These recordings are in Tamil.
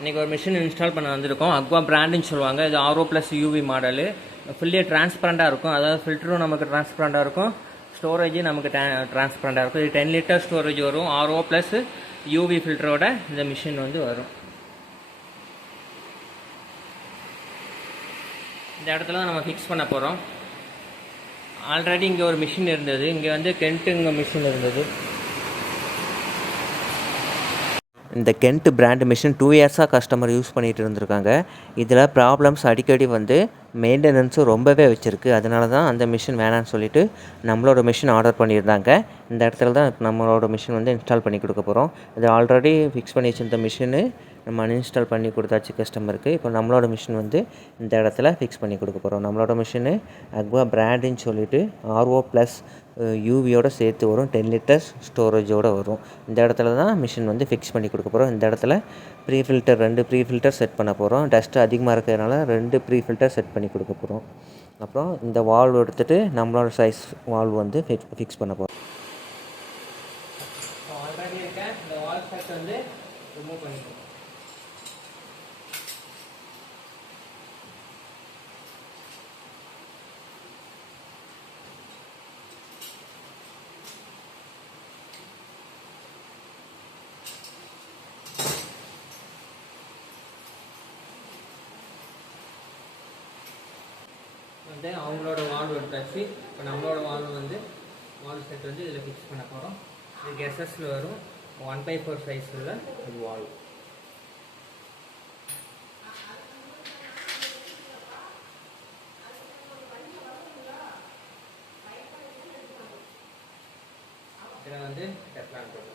இன்றைக்கி ஒரு மிஷின் இன்ஸ்டால் பண்ண வந்திருக்கோம். அக்வா பிராண்டுன்னு சொல்லுவாங்க. இது RO + UV மாடலு. ஃபுல்லியே டிரான்ஸ்பரண்ட்டாக இருக்கும். அதாவது ஃபில்டரும் நமக்கு டிரான்ஸ்பரண்ட்டாக இருக்கும், ஸ்டோரேஜும் நமக்கு டிரான்ஸ்பரண்ட்டாக இருக்கும். இது 10 லிட்டர் ஸ்டோரேஜ் வரும். RO + UV ஃபில்டரோட இந்த மிஷின் வந்து வரும். இந்த இடத்துல தான் நம்ம ஃபிக்ஸ் பண்ண போகிறோம். ஆல்ரெடி இங்கே ஒரு மிஷின் இருந்தது. இங்கே வந்து கென்ட்டுங்க மிஷின் இருந்தது. இந்த கென்ட் பிராண்ட் மிஷின் 2 இயர்ஸாக கஸ்டமர் யூஸ் பண்ணிகிட்டு இருந்திருக்காங்க. இதில் ப்ராப்ளம்ஸ் அடிக்கடி வந்து மெயின்டெனன்ஸும் ரொம்பவே வச்சுருக்கு. அதனால தான் அந்த மிஷின் வேணான்னு சொல்லிவிட்டு நம்மளோட மிஷின் ஆர்டர் பண்ணியிருந்தாங்க. இந்த இடத்துல தான் நம்மளோட மிஷின் வந்து இன்ஸ்டால் பண்ணி கொடுக்க போகிறோம். இது ஆல்ரெடி ஃபிக்ஸ் பண்ணி வச்சிருந்த மிஷினு நம்ம அன்இன்ஸ்டால் பண்ணி கொடுத்தாச்சு கஸ்டமருக்கு. இப்போ நம்மளோட மிஷின் வந்து இந்த இடத்துல ஃபிக்ஸ் பண்ணி கொடுக்க போகிறோம். நம்மளோட மிஷினு அக்வா பிராண்டுன்னு சொல்லிவிட்டு RO + UVயோடு சேர்த்து வரும். 10 லிட்டர்ஸ் ஸ்டோரேஜோடு வரும். இந்த இடத்துல தான் மிஷின் வந்து ஃபிக்ஸ் பண்ணி கொடுக்க போகிறோம். இந்த இடத்துல ப்ரீ-ஃபில்டர் 2 ப்ரீ-ஃபில்டர் செட் பண்ண போகிறோம். டஸ்ட்டு அதிகமாக இருக்கிறதுனால 2 ப்ரீ-ஃபில்டர் செட் பண்ணி கொடுக்க போகிறோம். அப்புறம் இந்த வால்வ் எடுத்துகிட்டு நம்மளோட சைஸ் வால்வ் வந்து ஃபிக்ஸ் பண்ண போகிறோம். ஆல்ரெடி இருக்க இந்த வால்வ் செட் வந்து ரிமூவ் பண்ணிக்கிறோம். வந்து அவங்களோட வால்வ் எடுத்தாச்சு. இப்போ நம்மளோட வால்வ் செட் வந்து இதில் ஃபிக்ஸ் பண்ண போகிறோம். இதுக்கு எஸ்எஸ்ல வரும். 1/4 சைஸில் இது வால்வ். இதில் வந்து டெஃப்ளான் போட்டு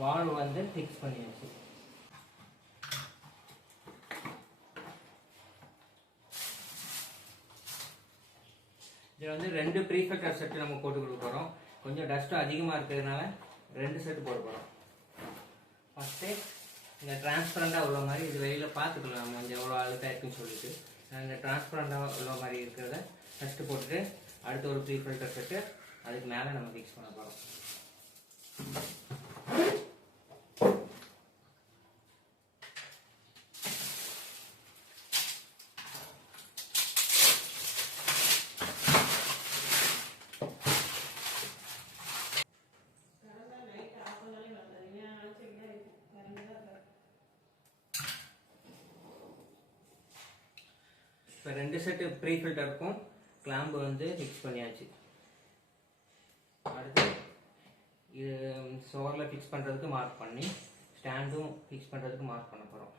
வால்வ் வந்து ஃபிக்ஸ் பண்ணியாச்சு. இதில் வந்து 2 ப்ரீஃபில்டர் செட்டு நம்ம போட்டு கொடுக்க போகிறோம். கொஞ்சம் டஸ்ட்டும் அதிகமாக இருக்கிறதுனால 2 செட்டு போட போகிறோம். ஃபஸ்ட்டு இந்த டிரான்ஸ்பரண்டாக உள்ள மாதிரி இது வெளியில் பார்த்துக்கலாம் நம்ம கொஞ்சம் எவ்வளோ அழுக்காக இருக்குன்னு சொல்லிட்டு. இந்த டிரான்ஸ்பரண்டாக உள்ள மாதிரி இருக்கிறத ஃபஸ்ட்டு போட்டுட்டு அடுத்து ஒரு ப்ரீஃபில்டர் செட்டு அதுக்கு மேலே நம்ம ஃபிக்ஸ் பண்ண போகிறோம். இப்போ 2 செட்டு ப்ரீ ஃபில்டருக்கும் கிளாம்பு வந்து ஃபிக்ஸ் பண்ணியாச்சு. அடுத்து இது சோரில் ஃபிக்ஸ் பண்ணுறதுக்கு மார்க் பண்ணி ஸ்டாண்டும் ஃபிக்ஸ் பண்ணுறதுக்கு மார்க் பண்ண போகிறோம்.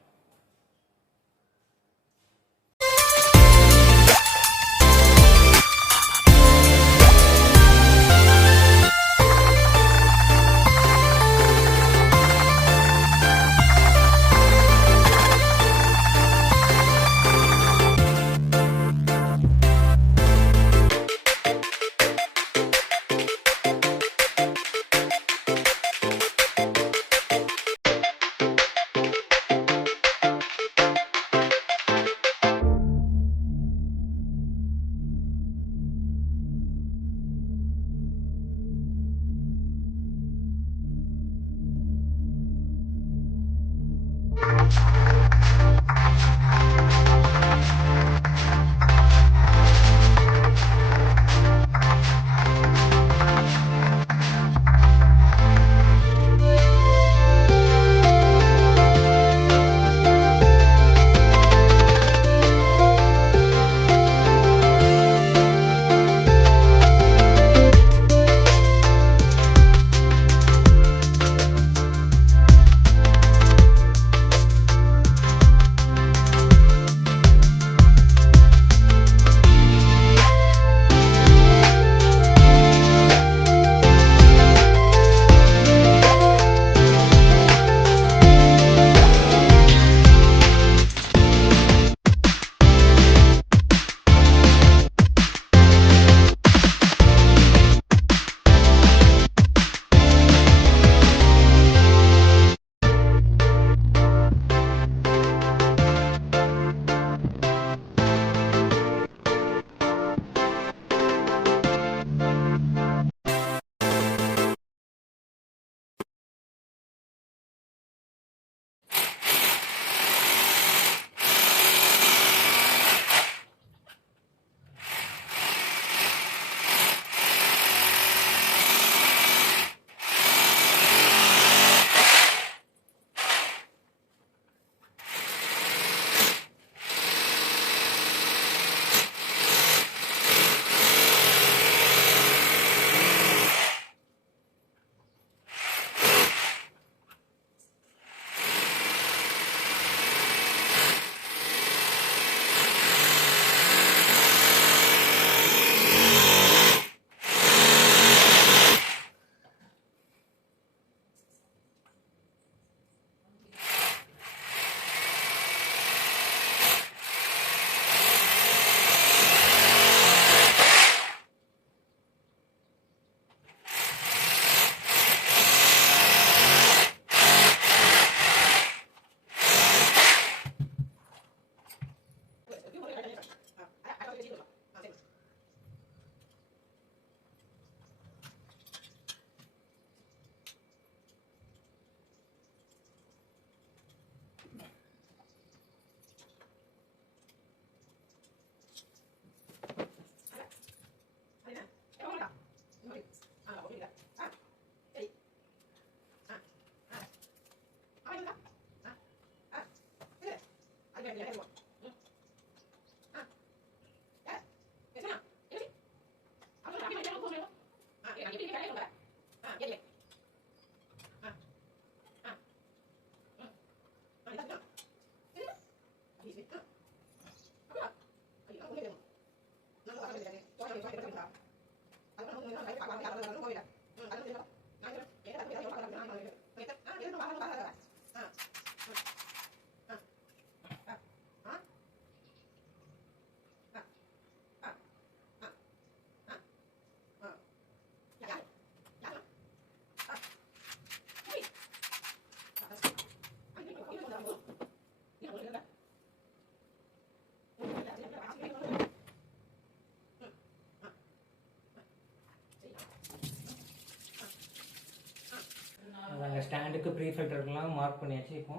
ஸ்டாண்டுக்கு ப்ரீ ஃபில்டருக்குலாம் மார்க் பண்ணியாச்சு. இப்போ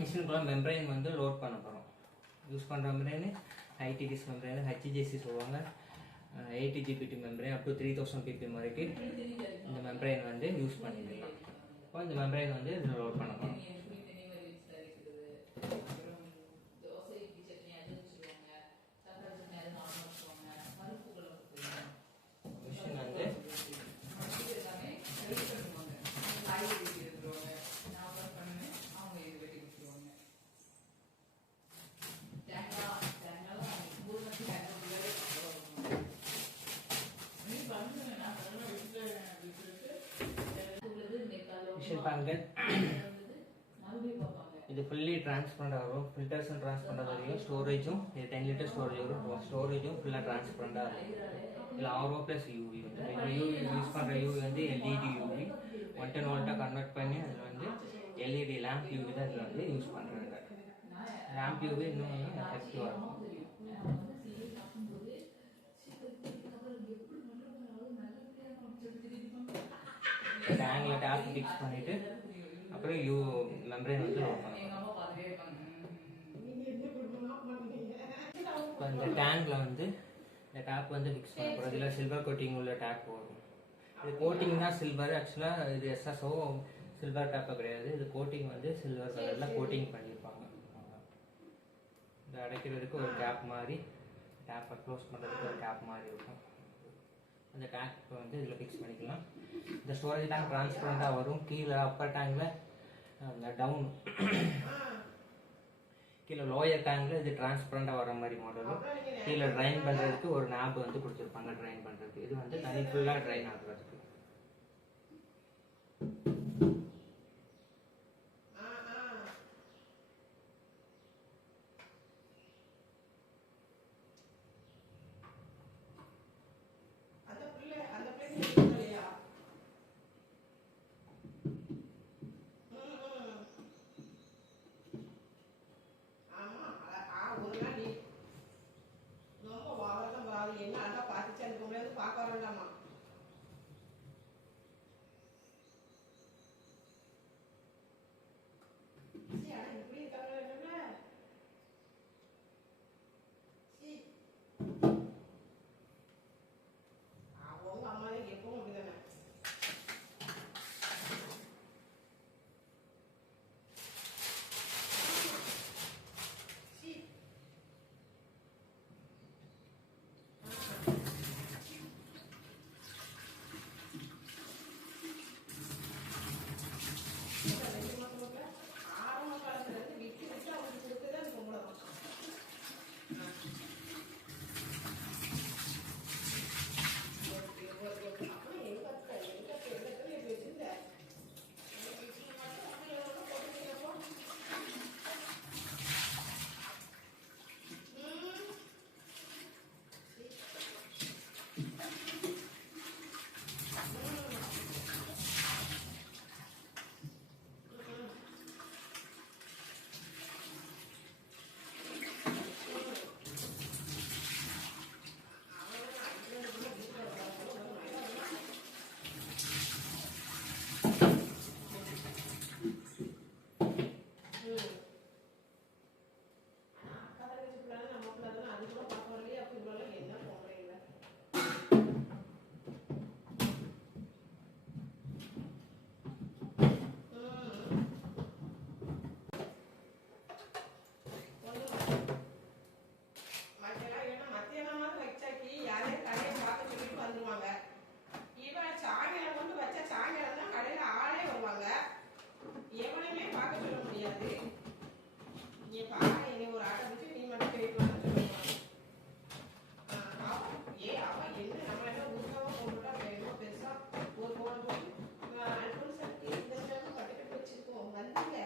மிஷினுக்குலாம் மெம்பரைன் வந்து லோட் பண்ண போகிறோம். யூஸ் பண்ணுற மெம்பரைனு ஐடிடிஸ் மெம்பரைனு ஹெச்ஜிசி சொல்லுவாங்க. 80 GPT membrane up to 3000 ppm வரைக்கும் இந்த மெம்பரைன் வந்து யூஸ் பண்ணிக்கலாம். இப்போ இந்த மெம்பரைன் வந்து இதில் லோட் பண்ண போகிறோம். மிஷின் வந்து மிஷின் பாருங்க, இது ஃபுல்லி டிரான்ஸ்பரண்ட் ஆகும். ஃபில்டர்ஸும் டிரான்ஸ்பரண்டாக வரையும், ஸ்டோரேஜும் இது 10 லிட்டர் ஸ்டோரேஜ் வரும். ஸ்டோரேஜும் ஃபுல்லாக டிரான்ஸ்பரண்டாக இருக்கும். இதில் RO ப்ளஸ் யூவி வந்து யூவி யூஸ் பண்ணுற யூவி வந்து எல்இடி யூவி 110 வோல்ட்டாக கன்வெர்ட் பண்ணி அதில் வந்து எல்இடி லேம்ப் யூவி தான் இதில் வந்து யூஸ் பண்ணுறாங்க. லேம்ப் யூவி இன்னும் எஃபெக்டிவாக இருக்கும். டேங்கில் டேப் ஃபிக்ஸ் பண்ணிவிட்டு அப்புறம் மெம்பரைன் வந்து லோட் பண்ணலாம். இப்போ இந்த டேங்கில் வந்து இந்த டேப் வந்து ஃபிக்ஸ் பண்ண போகிறோம். இதில் சில்வர் கோட்டிங் உள்ள டேப் வரும். இது கோட்டிங் தான் சில்வர். ஆக்சுவலாக இது எஸ்எஸ்ஓ சில்வர் டேப்பை கிடையாது. இது கோட்டிங் வந்து சில்வர் கலரில் கோட்டிங் பண்ணியிருப்பாங்க. இதை அடைக்கிறதுக்கு ஒரு கேப் மாதிரி, டேப்பை க்ளோஸ் பண்ணுறதுக்கு ஒரு கேப் மாதிரி இருக்கும். அந்த டேங்க் வந்து இதில் ஃபிக்ஸ் பண்ணிக்கலாம். இந்த ஸ்டோரேஜ் டேங்க் டிரான்ஸ்பரண்டாக வரும். கீழே அப்பர் டேங்கில் டவுன், கீழே லோயர் டேங்கில் இது டிரான்ஸ்பரண்டாக வர மாதிரி மாடலும். கீழே ட்ரைன் பண்ணுறதுக்கு ஒரு நாப் வந்து கொடுத்துருப்பாங்க ட்ரைன் பண்ணுறதுக்கு. இது வந்து தனி ஃபுல்லாக ட்ரைன் ஆகுறதுக்கு. என்ன அழகா பார்த்துச்சு அந்த பொம்பளை வந்து பார்க்க வரலாமா? இப்படி இருக்காங்க என்ன? அவங்க அம்மா எப்பவும் அப்படிதானே. ஆரம்ப காலத்துல இருந்து விட்டு விட்டு அவங்களுக்கு கொடுத்ததே அந்த பொம்பளை தான். அப்புறம் எங்க எப்படி வச்சிருந்த எவனையுமே பார்க்க சொல்ல முடியாது. நீ பாரு, என்னை ஒரு ஆட்டை பிடிச்சி நீ மட்டும் போயிட்டு வான்னு சொல்லுவாங்க. அவன் என்ன நம்ம என்ன ஊருக்காவா போட்டுட்டா வேணுமோ பெருசா ஒரு போன போட்டு அல்போன்ஸ் இந்த நேரம் கட்டுக்கட்டு வச்சிருக்கோம். வந்தீங்க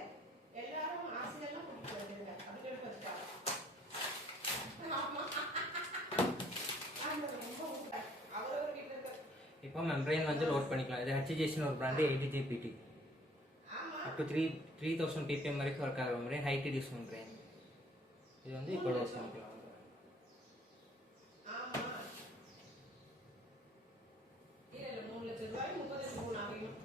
எல்லாரும் ஆசையெல்லாம் கூட்டிட்டு வந்துருங்க அப்படின்னு வச்சுட்டாங்க. ஆமா அவரவர் வீட்டுல இருக்க. இப்போ மெம்பரைன் வந்து லோட் பண்ணிக்கலாம். இது ஹெச்ஜிசின்னு ஒரு brand 80 GPT up to 3000 ppm வரைக்கும் ஒர்க் ஆகிற மெம்பரைன் ஹை டிடிஸ் மெம்பரைன். இது வந்து இப்போ லோட் பண்ணிக்கலாம். ₹3,00,000 30,000 ஆகும்.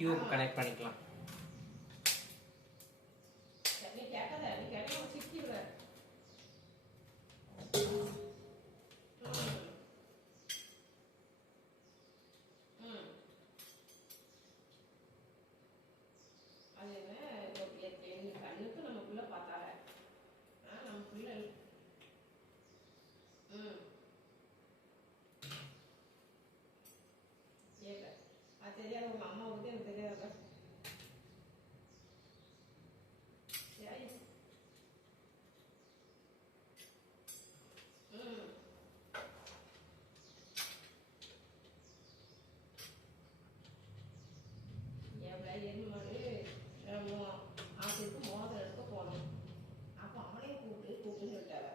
டியூப் கனெக்ட் பண்ணிக்கலாம். நீ கேட்காத, நீ கேட்க சிக்கிடுற. அது என்ன கண்ணுக்கு நம்ம புள்ள பார்த்தால நம்ம புள்ள ஏல அது தெரியாத உங்க அம்மா வந்து எனக்கு தெரியாத சரி. எருமாடு ஆசிற்கு மோதிரம் எடுக்க போனோம். அப்போ அவனையும் கூப்பிட்டுன்னு சொல்லிட்டாங்க.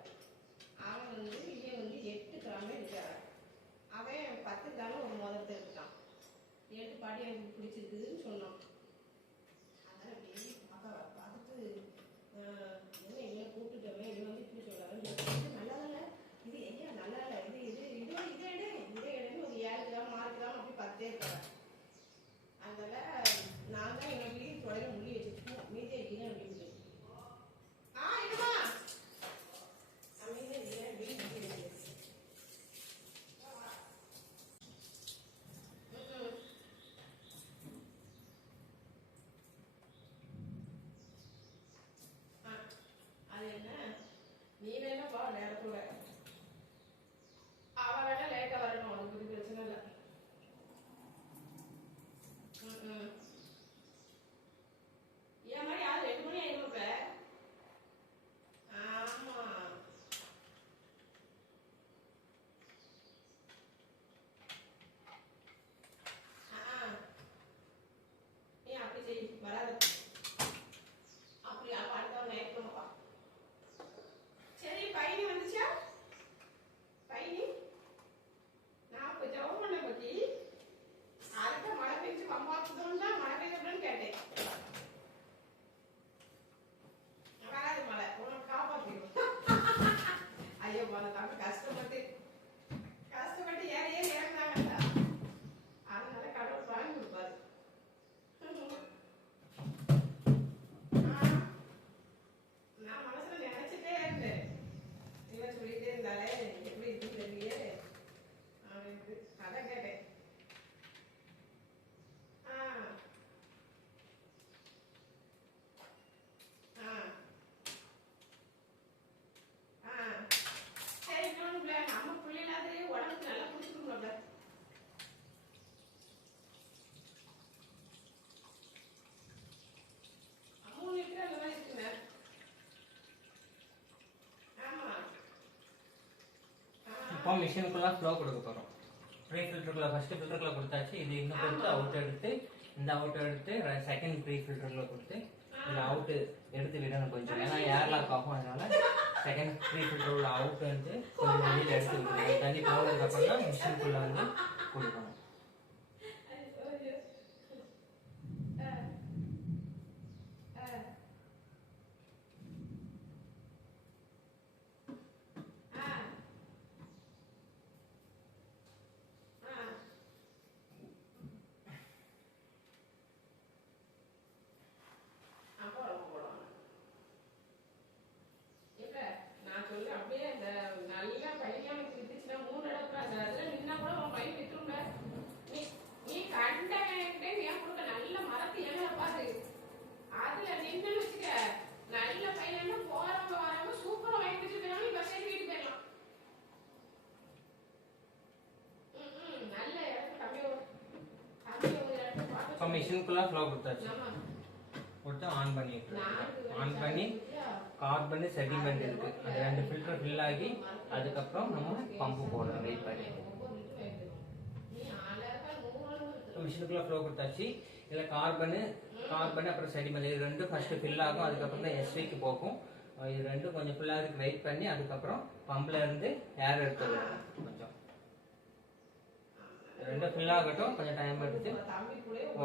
அவன் வந்து இவன் வந்து 8 கிராமே எடுக்கிறான். அவன் 10 கிராம ஒரு மோதிரத்தை எடுத்துட்டான். எடுத்து பாட்டி எனக்கு பிடிச்சிருக்குதுன்னு சொன்னான். அதனால அப்படியே பார்த்துட்டு என்ன இவனை கூப்பிட்டுட்டவன் இவன் வந்து இப்படி சொல்றாங்க. நல்லா இல்லை, இது ஐயா நல்லா இல்லை, இதை எடுன்னு ஒரு 7 கிராம் 6 கிராம் அப்படி 10 இருக்காங்க. அதனால நான் தான் எங்கள் வீட்டு தொலைல முள்ளி வச்சுருக்கோம். மீதே இல்லை அப்படின்னு இல்லைமா மீதே இல்லை அப்படின்னு முள்ளி வச்சு அது என்ன நீ வேணாப்பா நேரத்தோட அவன் வேணா லேட்டாக வரணும், உனக்கு பற்றி பிரச்சனை இல்லை. ஏன் மாதிரி யாரும் 2 மணி ஆயிடும் இப்ப. ஆமா நீ அப்படி செய் வராது. அப்படி அப்ப அடுத்தவங்க ஏற்கணும்ப்பா. சரி பையனி வந்துச்சா? பையனி நான் இப்ப ஜவ் பண்ண பத்தி அடுத்த மழை பெஞ்சு பம்பாக்குதோன்னா மழை பெய்யணும்னு கேட்டேன். வராது மழை, உனக்கு காப்பாற்றிடும். ஐயோ தாங்க கஷ்டப்பட்டு ஏறி இறங்குனாங்கல்ல, அதனால கடவுள் வாங்கி கொடுப்பாரு. நான் மனசுல நினைச்சிட்டே இருந்தேன், இவன் சொல்லிட்டே இருந்தாலே எப்படி இருக்குன்னு தெரியலையே அப்படின்னு அதான் கேட்டேன். சரி நம்ம பிள்ளைலாது உடம்புக்கு நல்லா பிடிச்சிருக்கோம்ல. 3 லிட்டர் அந்த மாதிரி இருக்குங்க. ஆமா இப்போ மிஷினுக்குள்ள ஃப்ளோ கொடுக்க போறோம். ப்ரீ ஃபில்டருக்குள்ள ஃபர்ஸ்ட் ஃபில்டருக்குள்ள கொடுத்தாச்சு. இது இன்னும் கொடுத்து அவுட் எடுத்து இந்த அவுட் எடுத்து செகண்ட் ப்ரீ ஃபில்டருக்குள்ள கொடுத்து இந்த அவுட் எடுத்து விடணும் கொஞ்சம், ஏன்னா ஏர் லாக் ஆகும். அதனால செகண்ட் ப்ரீ ஃபில்டரோட அவுட் வந்து கொஞ்சம் வெளியில எடுத்து விடணும். தண்ணி போனதுக்கு அப்புறம் தான் மிஷினுக்குள்ள வந்து கொடுக்கணும். நான் சொல்லி அப்படியே நல்லா பையன் இருந்துச்சுன்னா 3 இடத்துல அந்த இதுல நின்னா கூட உன் பையன் விட்டுருங்க. நீ கண்டவன்கிட்ட ஏன் கொடுக்க நல்ல மரத்து என்ன பாரு, அதுல நின்னு வச்சுக்க நல்ல பையன் போறவங்க வரவங்க சூப்பரா வாங்கிட்டு போயிடலாம். நீ பஸ் ஏறி வீட்டுக்கு போயிடலாம். நல்ல இடத்துல கம்மி ஒரு இடத்துல பார்த்து மிஷினுக்குள்ள ஃப்ளோ கொடுத்தாச்சு. கொடுத்து ஆன் பண்ணிட்டு ஆன் பண்ணி கார்பன் செடிமெண்ட் இருக்கு, அது 2 ஃபில்டர் ஃபில் ஆகி அதுக்கப்புறம் நம்ம பம்பு போடுறோம் வெயிட் பண்ணி. மிஷினுக்குள்ள ஃப்ளோ கொடுத்தாச்சு. இதில் கார்பன் அப்புறம் செடிமெண்ட் இது 2 ஃபர்ஸ்ட் ஃபில் ஆகும், அதுக்கப்புறம் தான் எஸ்விக்கு போகும். இது 2 கொஞ்சம் ஃபில் ஆகுதுக்கு வெயிட் பண்ணி அதுக்கப்புறம் பம்ப்ல இருந்து ஏர் எடுத்துடலாம். கொஞ்சம் 2 ஃபில் ஆகட்டும், கொஞ்சம் டைம் எடுத்து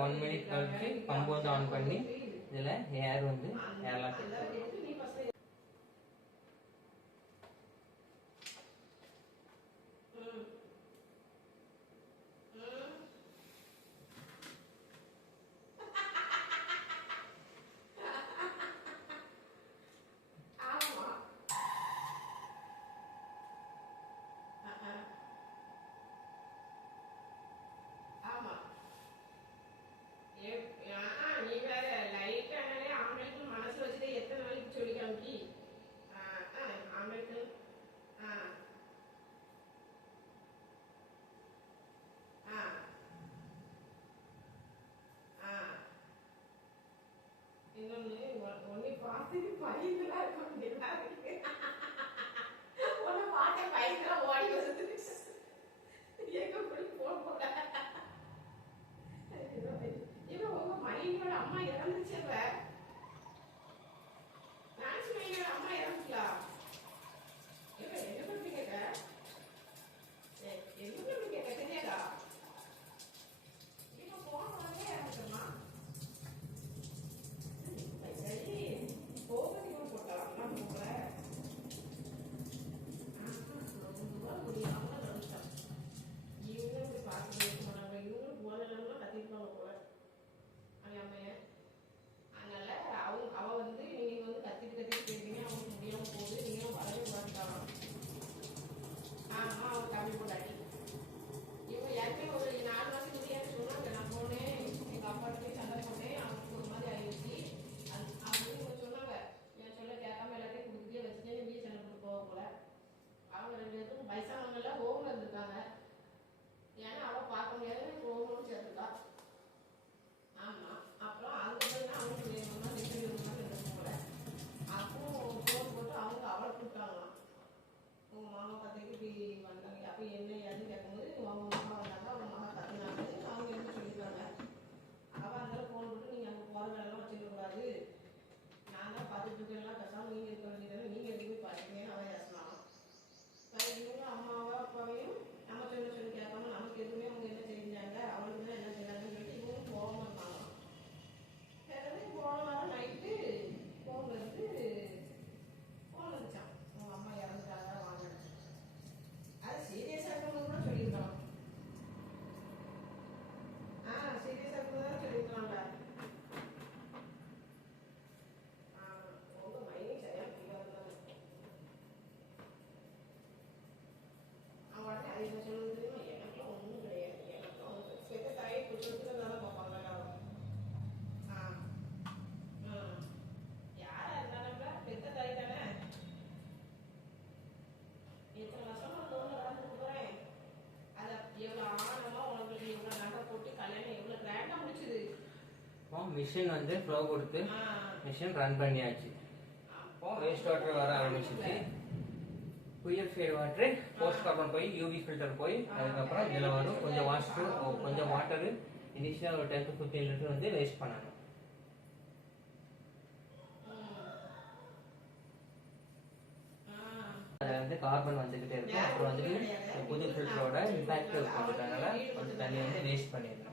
1 மினிட் கழிச்சு பம்பு வந்து ஆன் பண்ணி இதுல ஏர் வந்து ஏர்லாக் இப்போ மிஷின் வந்து ஃப்ளோ கொடுத்து மிஷின் ரன் பண்ணியாச்சு. இப்போ வேஸ்ட் வாட்டர் வர ஆரம்பிச்சிச்சு. பியூரிஃபைடு வாட்டர் போஸ்ட் கார்பன் போய் யூவி ஃபில்டர் போய் அதுக்கப்புறம் இதில் வரும் கொஞ்சம் வாட்டரு இனிஷியலாக ஒரு 10 to 15 லிட்டர் வந்து வேஸ்ட் பண்ணணும். அதில் வந்து கார்பன் வந்துக்கிட்டே இருக்கும். அப்புறம் வந்துட்டு புது ஃபில்டரோட இம்பேக்ட் இருக்கிறதுனால கொஞ்சம் தண்ணி வந்து வேஸ்ட் பண்ணிடணும்.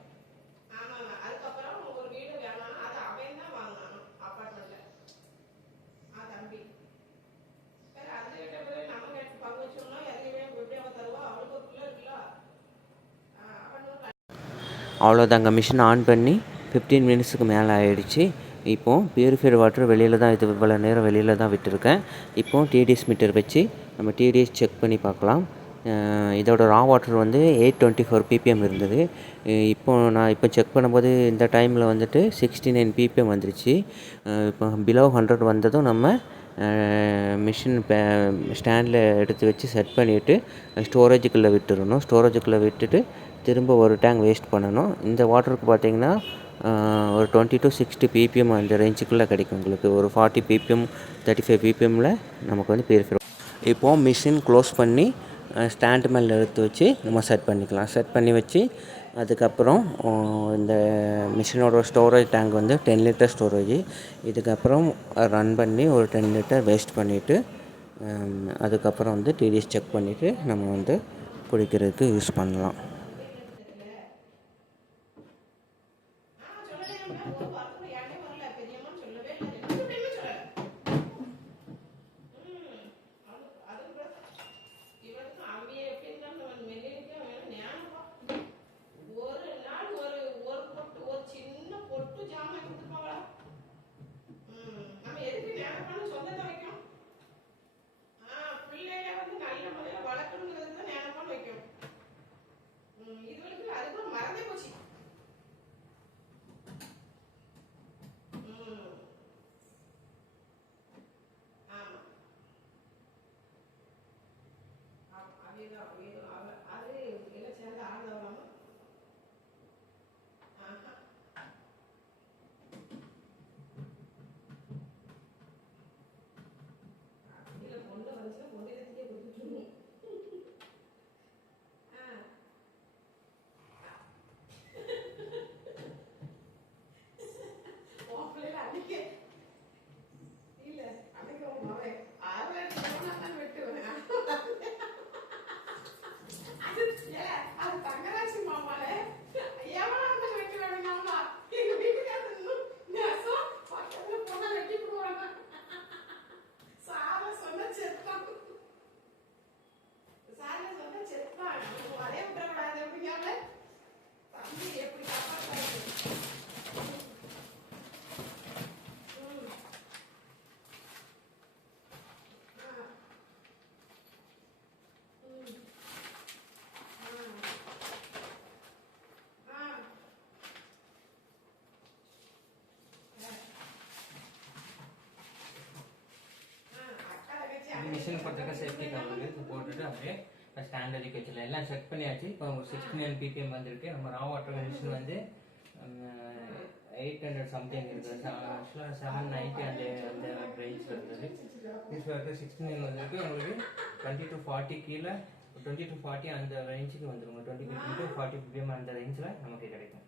அவ்வளோதாங்க, மிஷின் ஆன் பண்ணி 15 மினிட்ஸுக்கு மேலே ஆகிடுச்சு. இப்போது பியூரிஃபைடு வாட்டர் வெளியில் தான், இது இவ்வளோ நேரம் வெளியில் தான் விட்டுருக்கேன். இப்போது டிடிஎஸ் மீட்டர் வச்சு நம்ம டிடிஎஸ் செக் பண்ணி பார்க்கலாம். இதோட ரா வாட்டர் வந்து 824 ppm இருந்தது. நான் செக் பண்ணும்போது இந்த டைமில் வந்துட்டு 69 ppm வந்துருச்சு. இப்போ பிலோ 100 வந்ததும் நம்ம மிஷின் ஸ்டாண்டில் எடுத்து வச்சு செட் பண்ணிவிட்டு ஸ்டோரேஜுக்குள்ளே விட்டுறணும். ஸ்டோரேஜுக்குள்ளே விட்டுட்டு திரும்ப ஒரு டேங்க் வேஸ்ட் பண்ணணும். இந்த வாட்டருக்கு பார்த்திங்கன்னா ஒரு 20 to 60 ppm அந்த ரேஞ்சுக்குள்ளே கிடைக்கும் உங்களுக்கு. ஒரு 40 ppm 35 ppmல நமக்கு வந்து பியூரிஃபை. இப்போது மிஷின் க்ளோஸ் பண்ணி ஸ்டாண்டு மேலே எடுத்து வச்சு நம்ம செட் பண்ணிக்கலாம். செட் பண்ணி வச்சு அதுக்கப்புறம் இந்த மிஷினோட ஸ்டோரேஜ் டேங்க் வந்து 10 லிட்டர் ஸ்டோரேஜ். இதுக்கப்புறம் ரன் பண்ணி ஒரு 10 லிட்டர் வேஸ்ட் பண்ணிவிட்டு அதுக்கப்புறம் வந்து டிடிஎஸ் செக் பண்ணிவிட்டு நம்ம வந்து குடிக்கிறதுக்கு யூஸ் பண்ணலாம். மிஷின் பொறுத்தக்க சேஃப்டி கவர் போட்டுட்டு அப்படியே ஸ்டாண்ட் அடிக்க வச்சிடலாம். எல்லாம் செக் பண்ணியாச்சு. இப்போ ஒரு 69 ppm வந்திருக்கு. நம்ம ரா வாட்டர் மிஷின் வந்து 800 சம்திங் இருக்குது. ஆக்சுவலாக 790 அந்த ரேஞ்சில் இருந்தது. இப்போ 69 வந்திருக்கு. உங்களுக்கு 20 to 40 கீழே 20 to 40 அந்த ரேஞ்சுக்கு வந்துடும். 20 to 40 ppm அந்த ரேஞ்சில் நமக்கு கிடைக்கும்.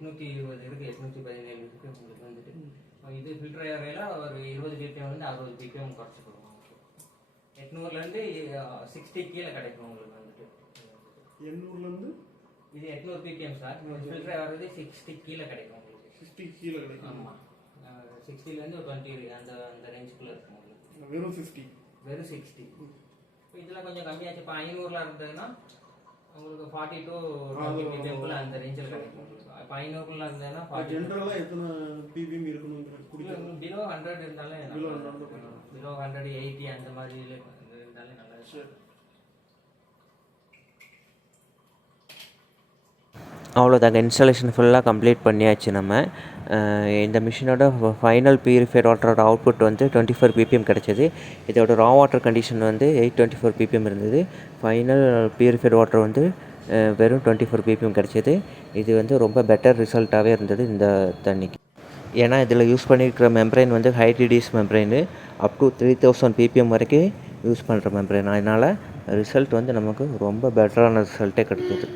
820 இருக்குது, 817 இருக்குது உங்களுக்கு வந்துட்டு. இது ஃபில்டர் ஏரியாவில் ஒரு 20 பிபிஎம் வந்து 60 பிபிஎம் குறைச்சி கொடுக்கும். 800லேருந்து 60 கீழே கிடைக்கும் உங்களுக்கு வந்துட்டு. 800லேருந்து இது 800 பிபிஎம் சார். ஃபில்டர் வர்றது 60 கீழே கிடைக்கும் உங்களுக்கு. 60 கீழே கிடைக்கும். ஆமாம், 60லேருந்து ஒரு 20 அந்த அந்த ரேஞ்சுக்குள்ளே இருக்கும் உங்களுக்கு. வெறும் 60. வெறும் 60. இப்போ இதெல்லாம் கொஞ்சம் கம்மியாச்சு. இப்போ 500ல இருந்ததுன்னா உங்களுக்கு 40 to 20 பிபிஎம்குள்ள அந்த ரேஞ்சில் கிடைக்கும் உங்களுக்கு. இப்போ 500க்குள்ள இருந்ததுன்னா 40. ஜென்ரலாக எத்தனை பிபிஎம் இருக்கணும் குடிக்கணும்? பிலோ 100 இருந்தாலே Below 100 பிலோ 180 அந்த மாதிரி இருந்தாலே நல்லா இருக்கும். அவ்வளோதாங்க, இன்ஸ்டாலேஷன் ஃபுல்லாக கம்ப்ளீட் பண்ணியாச்சு நம்ம. இந்த மிஷினோட ஃபைனல் பியூரிஃபைட் வாட்டரோட அவுட்புட் வந்து 24 பிபிஎம் கிடச்சிது. இதோட ரா வாட்டர் கண்டிஷன் வந்து 824 பிபிஎம் இருந்தது. ஃபைனல் பியூரிஃபைட் வாட்டர் வந்து வெறும் 24 பிபிஎம் கிடச்சிது. இது வந்து ரொம்ப பெட்டர் ரிசல்ட்டாகவே இருந்தது இந்த தண்ணிக்கு. ஏன்னா இதில் யூஸ் பண்ணியிருக்கிற மெம்பரைன் வந்து ஹை டிடிஎஸ் மெம்பரைனு, அப் டு 3000 பிபிஎம் வரைக்கும் யூஸ் பண்ணுற மெம்பரைன். அதனால் ரிசல்ட் வந்து நமக்கு ரொம்ப பெட்டரான ரிசல்ட்டே கிடைச்சிது.